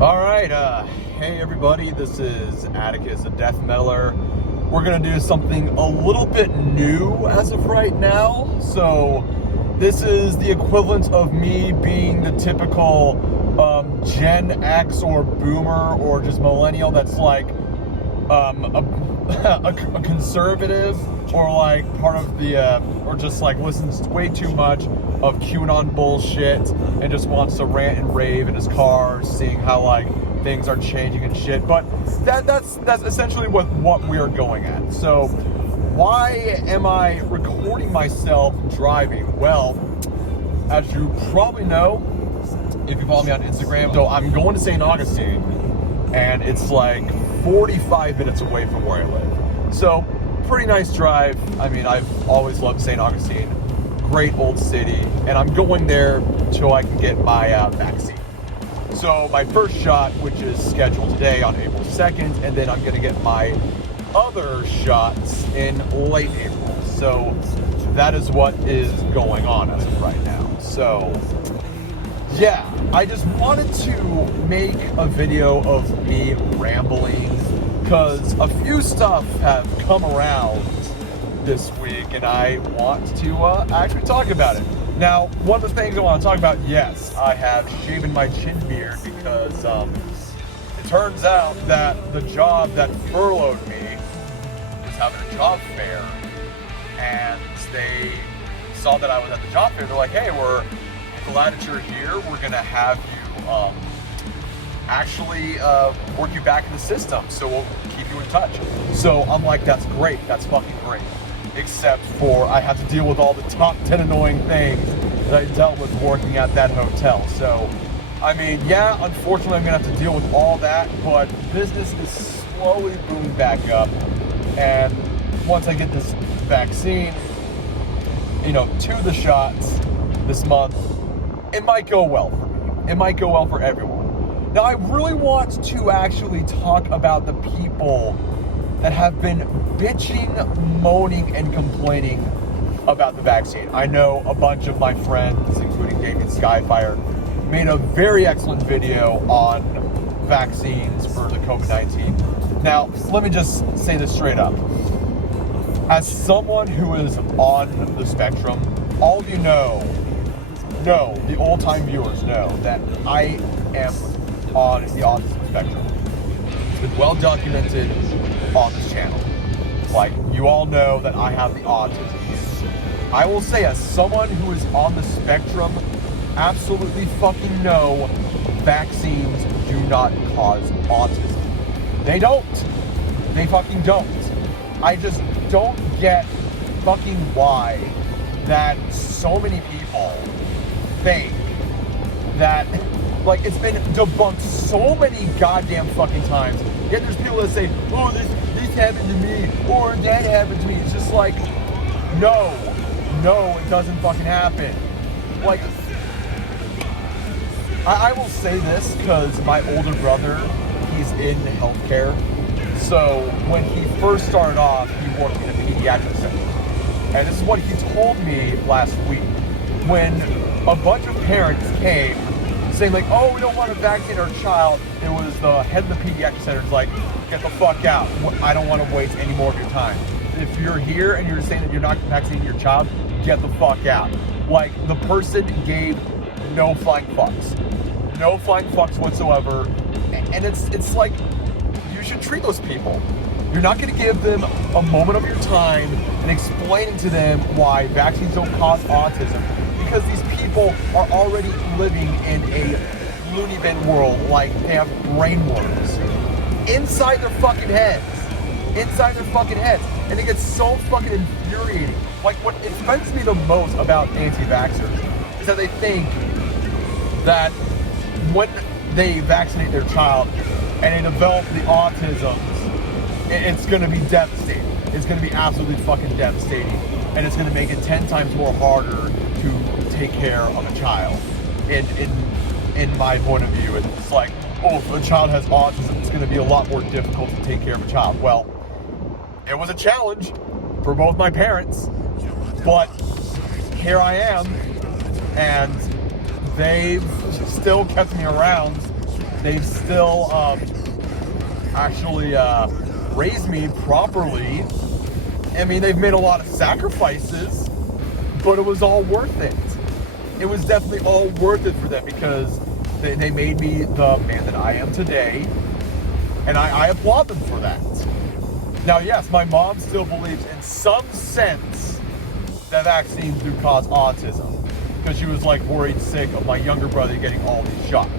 All right, hey everybody, this is Atticus, a death meddler. We're gonna do something a little bit new as of right now. So this is the equivalent of me being the typical Gen X or Boomer or just millennial that's like a conservative or like part of the or just like listens way too much of QAnon bullshit and just wants to rant and rave in his car, seeing how like things are changing and shit. But that's essentially what we are going at. So why am I recording myself driving? Well, as you probably know, if you follow me on Instagram, so I'm going to St. Augustine, and it's like 45 minutes away from where I live. So, pretty nice drive. I mean, I've always loved St. Augustine. Great old city. And I'm going there so I can get my vaccine. So, my first shot, which is scheduled today on April 2nd, and then I'm going to get my other shots in late April. So, that is what is going on as of right now. So, yeah, I just wanted to make a video of me rambling because a few stuff have come around this week and I want to actually talk about it. Now, one of the things I want to talk about, yes, I have shaven my chin beard because it turns out that the job that furloughed me was having a job fair, and they saw that I was at the job fair. They're like, hey, we're glad that you're here. We're gonna have you actually work you back in the system, so we'll keep you in touch. So I'm like, that's great, that's fucking great, except for I have to deal with all the top 10 annoying things that I dealt with working at that hotel. So I mean, yeah, unfortunately I'm gonna have to deal with all that, but business is slowly booming back up, and once I get this vaccine, you know, 2 of the shots this month, it might go well for me. It might go well for everyone. Now, I really want to actually talk about the people that have been bitching, moaning, and complaining about the vaccine. I know a bunch of my friends, including Damien Skyfire, made a very excellent video on vaccines for the COVID-19. Now, let me just say this straight up. As someone who is on the spectrum, all of you know, the old-time viewers know that I am on the autism spectrum. It's been well documented on this channel. Like, you all know that I have the autism. I will say, as someone who is on the spectrum, absolutely fucking no, vaccines do not cause autism. They don't. They fucking don't. I just don't get fucking why that so many people think that, like, it's been debunked so many goddamn fucking times, yet there's people that say, oh, this happened to me, or that happened to me. It's just like, no, it doesn't fucking happen. Like, I will say this because my older brother, he's in healthcare, so when he first started off, he worked in a pediatric center, and this is what he told me last week. When a bunch of parents came saying like, oh, we don't want to vaccinate our child, it was the head of the pediatric center is like, get the fuck out. I don't want to waste any more of your time. If you're here and you're saying that you're not vaccinating your child, get the fuck out. Like, the person gave no flying fucks. No flying fucks whatsoever. And it's like, you should treat those people. You're not going to give them a moment of your time and explaining to them why vaccines don't cause autism, because these people are already living in a loony bin world, like they have brain worms inside their fucking heads. And it gets so fucking infuriating. Like, what offends me the most about anti-vaxxers is that they think that when they vaccinate their child and they develop the autisms, it's going to be devastating. It's going to be absolutely fucking devastating. And it's going to make it 10 times more harder to take care of a child. In my point of view, it's like, oh, if a child has autism, it's going to be a lot more difficult to take care of a child. Well, it was a challenge for both my parents, but here I am, and they've still kept me around they've still actually raised me properly. I mean, they've made a lot of sacrifices, but it was all worth it. It was definitely all worth it for them because they made me the man that I am today, and I applaud them for that. Now, yes, my mom still believes in some sense that vaccines do cause autism because she was like worried sick of my younger brother getting all these shots.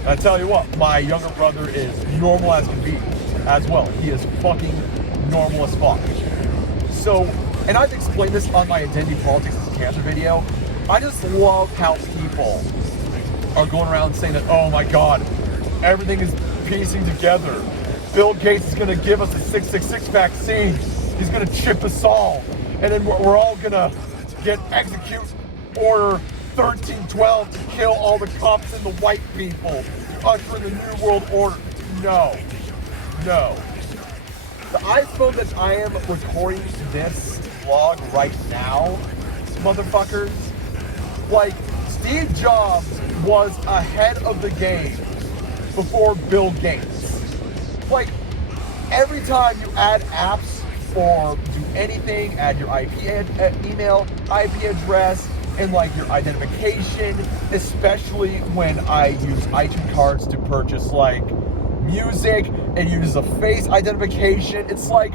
And I tell you what, my younger brother is normal as can be as well. He is fucking normal as fuck. So, and I've explained this on my Identity Politics is Cancer video. I just love how people are going around saying that, oh my God, everything is piecing together. Bill Gates is gonna give us a 666 vaccine. He's gonna chip us all. And then we're all gonna get execute order 1312 to kill all the cops and the white people, usher in the New World Order. No. The iPhone that I am recording this vlog right now, motherfuckers, like, Steve Jobs was ahead of the game before Bill Gates. Like, every time you add apps or do anything, add your email, IP address, and like your identification, especially when I use iTunes cards to purchase like music and use a face identification. It's like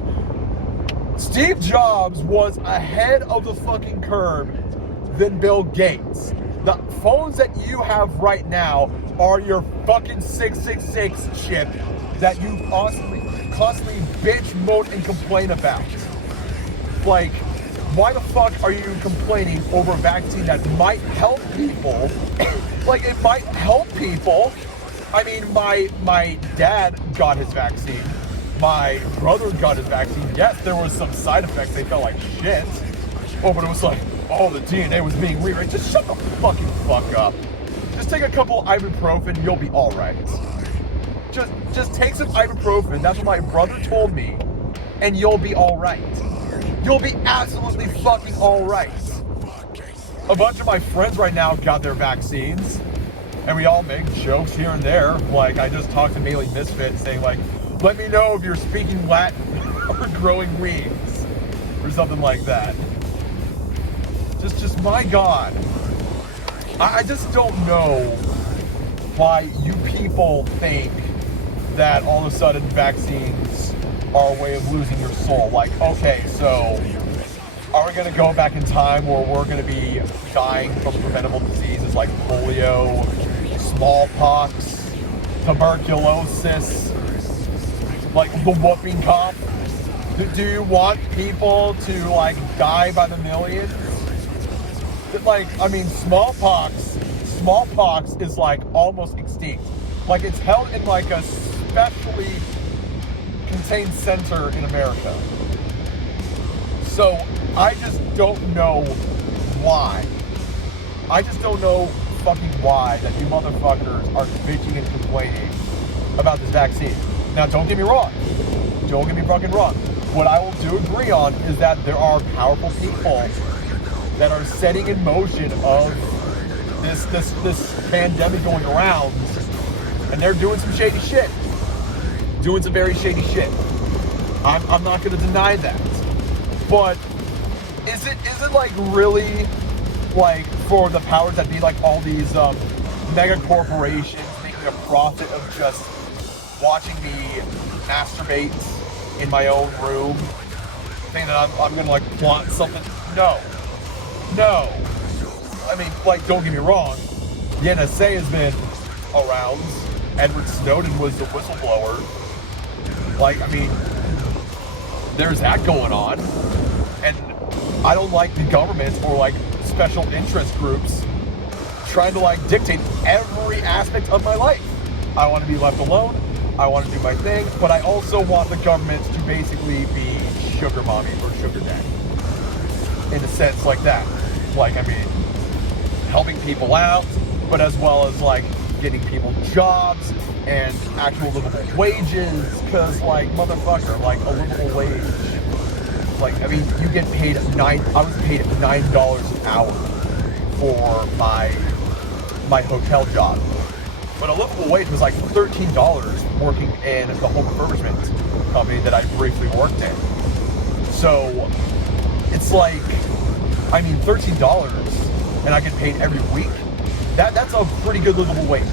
Steve Jobs was ahead of the fucking curve than Bill Gates. The phones that you have right now are your fucking 666 chip that you constantly bitch, moan, and complain about. Like, why the fuck are you complaining over a vaccine that might help people? Like, it might help people. I mean, my dad got his vaccine. My brother got his vaccine. Yes, there was some side effects. They felt like shit. Oh, but it was like, oh, the DNA was being rewritten. Just shut the fucking fuck up. Just take a couple ibuprofen, you'll be all right. Just take some ibuprofen. That's what my brother told me, and you'll be all right. You'll be absolutely fucking all right. A bunch of my friends right now got their vaccines, and we all make jokes here and there. Like, I just talked to Melee Misfit saying, like, let me know if you're speaking Latin or growing wings or something like that. Just my God. I just don't know why you people think that all of a sudden vaccines are a way of losing your soul. Like, okay, so are we going to go back in time where we're going to be dying from preventable diseases like polio, smallpox, tuberculosis, like the whooping cough? Do you want people to like die by the millions? Like, I mean, smallpox is like almost extinct. Like, it's held in like a specially contained center in America. So I just don't know why. I just don't know fucking why that you motherfuckers are bitching and complaining about this vaccine. Now, don't get me wrong. Don't get me fucking wrong. What I will do agree on is that there are powerful people that are setting in motion of this pandemic going around, and they're doing some shady shit. Doing some very shady shit. I'm not gonna deny that. But is it like really like for the powers that be, like all these mega corporations making a profit of just watching me masturbate in my own room, thinking that I'm gonna like plot something? No. I mean, like, don't get me wrong. The NSA has been around. Edward Snowden was the whistleblower. Like, I mean, there's that going on. And I don't like the government or like special interest groups trying to like dictate every aspect of my life. I want to be left alone. I want to do my thing. But I also want the government to basically be sugar mommy or sugar daddy. In a sense like that. Like, I mean, helping people out, but as well as like getting people jobs and actual livable wages. Cause like, motherfucker, like a livable wage. Like, I mean, you get paid I was paid $9 an hour for my hotel job but a livable wage was like $13 working in the home refurbishment company that I briefly worked in. So it's like, I mean, $13 and I get paid every week. That's a pretty good livable wage.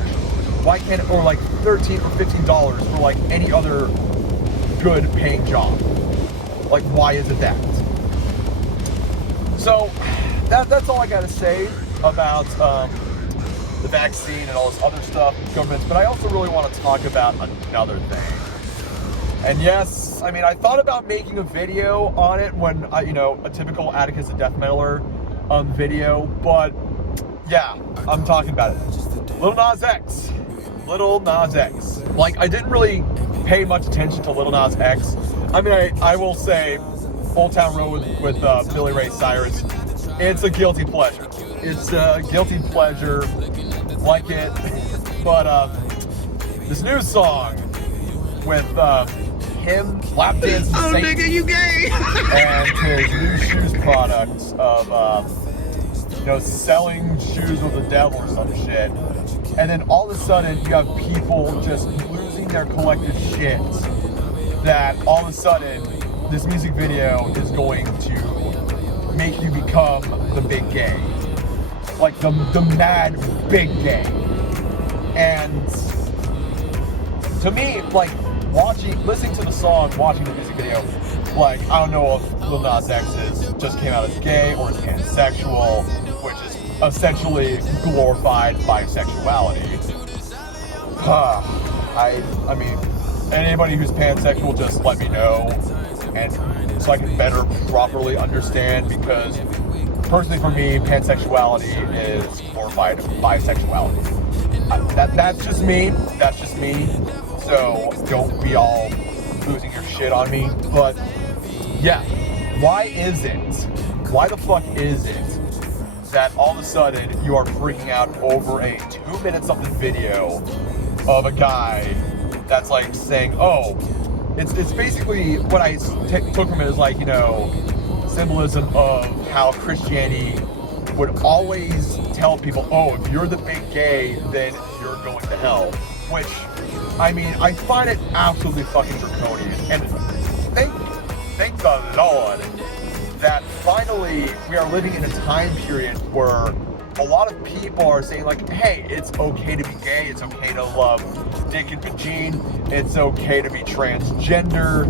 Why can't it, or like $13 or $15 for like any other good paying job? Like, why is it that? So that's all I gotta say about the vaccine and all this other stuff, governments. But I also really want to talk about another thing. And yes, I mean, I thought about making a video on it when a typical Atticus the Death Metaler video, but yeah, I'm talking about it. Lil Nas X. Like, I didn't really pay much attention to Lil Nas X. I mean, I will say, Old Town Road with Billy Ray Cyrus, it's a guilty pleasure. It's a guilty pleasure, like it. But this new song with him lap dancing oh, Satan, nigga, you gay! and his new shoes products of selling shoes with the devil or some shit. And then all of a sudden you have people just losing their collective shit that all of a sudden this music video is going to make you become the big gay. Like the mad big gay. And to me, like, listening to the song, watching the music video, like, I don't know if Lil Nas X just came out as gay or is pansexual, which is essentially glorified bisexuality. I mean, anybody who's pansexual, just let me know, and so I can better properly understand, because personally for me, pansexuality is glorified bisexuality. That's just me. So don't be all losing your shit on me. But yeah, why the fuck is it that all of a sudden you are freaking out over a 2-minute something video of a guy that's like saying, oh, it's basically what I took from it as, like, symbolism of how Christianity would always tell people, oh, if you're the big gay, then you're going to hell. Which, I mean, I find it absolutely fucking draconian. And thank the Lord that finally we are living in a time period where a lot of people are saying, like, hey, it's okay to be gay, it's okay to love dick and vagine, it's okay to be transgender,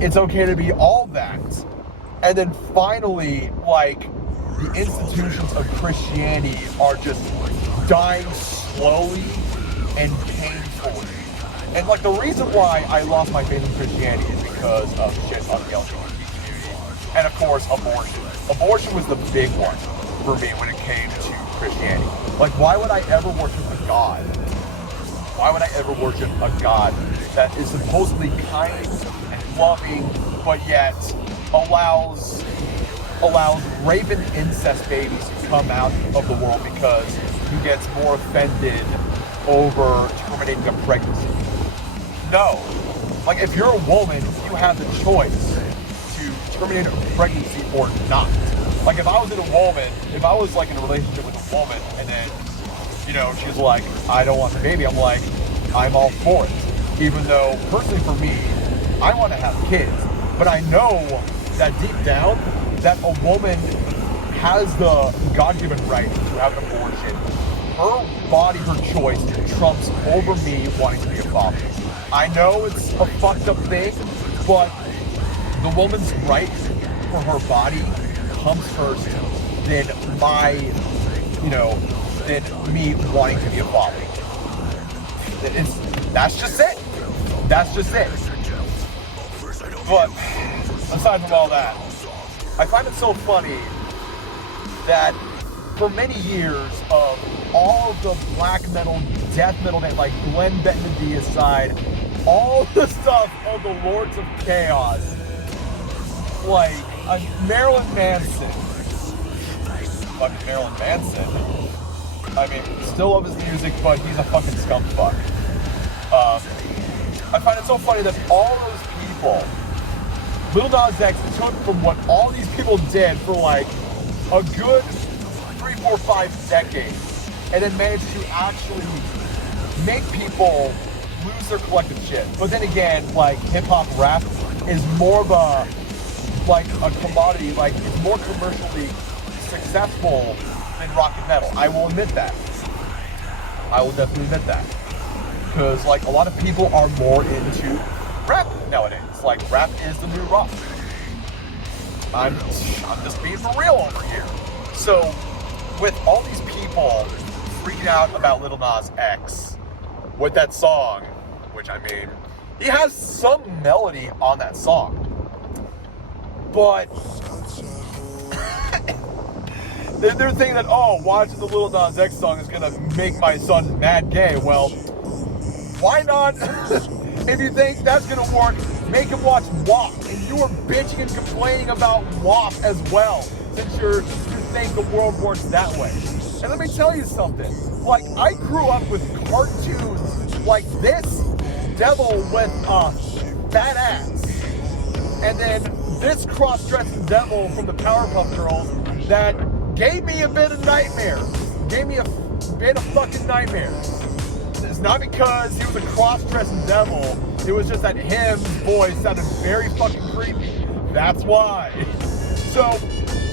it's okay to be all that. And then finally, like, the institutions of Christianity are just dying slowly and painfully. And, like, the reason why I lost my faith in Christianity is because of shit on the LGBT community. And, of course, abortion. Abortion was the big one for me when it came to Christianity. Like, why would I ever worship a God? Why would I ever worship a God that is supposedly kind and loving, but yet allows rape and incest babies to come out of the world because he gets more offended over terminating a pregnancy? No. Like, if you're a woman, you have the choice to terminate a pregnancy or not. Like, if I was like in a relationship with a woman and then, she's like, I don't want the baby, I'm like, I'm all for it. Even though, personally for me, I want to have kids. But I know that deep down, that a woman has the God-given right to have an abortion. Her body, her choice trumps over me wanting to be a father. I know it's a fucked up thing, but the woman's right for her body comes first than than me wanting to be a father. That's just it. But aside from all that, I find it so funny that for many years of all of the black metal, death metal, like Glenn Benton aside, all the stuff of the Lords of Chaos, like Marilyn Manson. Fucking Marilyn Manson. I mean, still love his music, but he's a fucking scumfuck. I find it so funny that all those people, Lil Nas X took from what all these people did for like a good 3, 4, 5 decades, and then managed to actually make people lose their collective shit. But then again, like hip-hop rap is more of a commodity, like it's more commercially successful than rock and metal. I will admit that. I will definitely admit that. Because like a lot of people are more into rap nowadays. Like rap is the new rock. I'm just being for real over here. So with all these people freaking out about Lil Nas X with that song, which I mean, he has some melody on that song. But they're thinking that, oh, watching the Lil Nas X song is gonna make my son mad gay. Well, why not? If you think that's gonna work, make him watch WAP. And you are bitching and complaining about WAP as well, since you think the world works that way. And let me tell you something. Like, I grew up with cartoons like this devil with a fat ass, and then this cross-dressing devil from the Powerpuff Girls that gave me a bit of nightmares. Gave me a bit of fucking nightmares. It's not because he was a cross-dressing devil. It was just that his voice sounded very fucking creepy. That's why. So,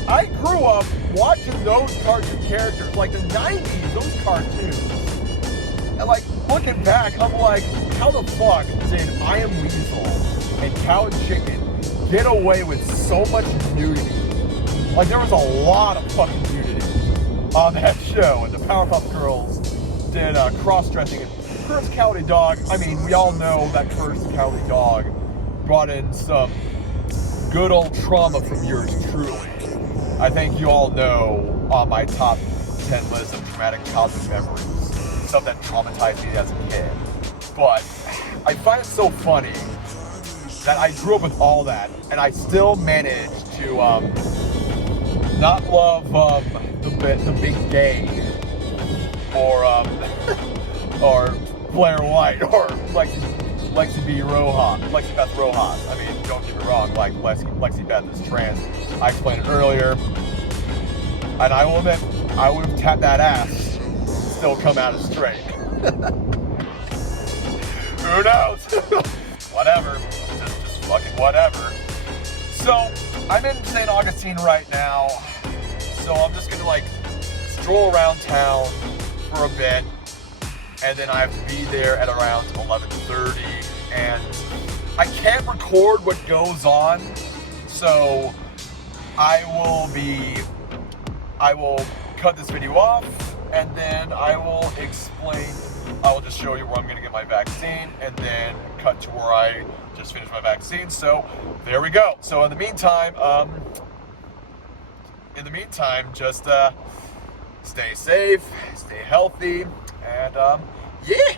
I grew up watching those cartoon characters, like the 90s, those cartoons. And like, looking back, I'm like, how the fuck did I Am Weasel and Cow and Chicken get away with so much nudity? Like, there was a lot of fucking nudity on that show, and the Powerpuff Girls did cross-dressing. And Cursed Cowardly Dog, I mean, we all know that Cursed Cowardly Dog brought in some good old trauma from yours truly. I think you all know on my top 10 list of traumatic childhood memories, stuff that traumatized me as a kid. But I find it so funny that I grew up with all that, and I still managed to not love the big gay, or or Blair White, or Lexi Beth Rojas. I mean, don't get me wrong, like Lexi Beth is trans. I explained it earlier, and I will admit, I would have tapped that ass, still come out as straight. Who knows? Whatever, just fucking whatever. So, I'm in St. Augustine right now, so I'm just gonna like stroll around town for a bit, and then I have to be there at around 11:30, and I can't record what goes on, so I will cut this video off, and then I will just show you where I'm gonna get my vaccine, and then cut to where I just finished my vaccine. So there we go. So in the meantime, just stay safe, stay healthy, and yeah.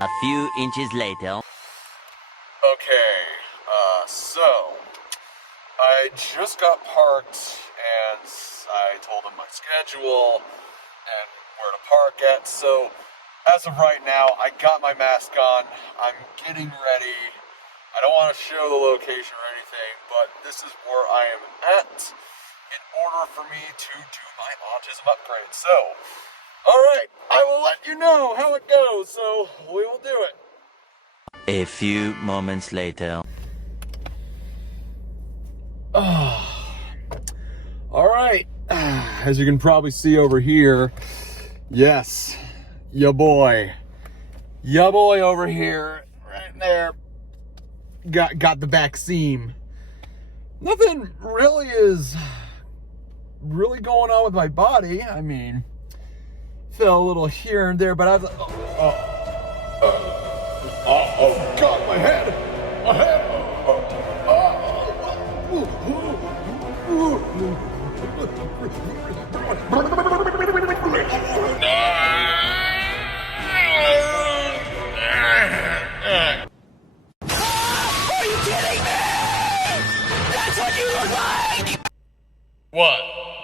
A few inches later. Okay, so I just got parked, and I told them my schedule and where to park at. So as of right now, I got my mask on. I'm getting ready. I don't want to show the location or anything, but this is where I am at in order for me to do my autism upgrade. So, alright, I will let you know how it goes, so we will do it. A few moments later. Alright, as you can probably see over here, yes, ya boy over here, right there, got the vaccine. Nothing really is going on with my body. I mean, feel a little here and there, but I was like, oh God, my head. Are you kidding me? That's what you look like! What?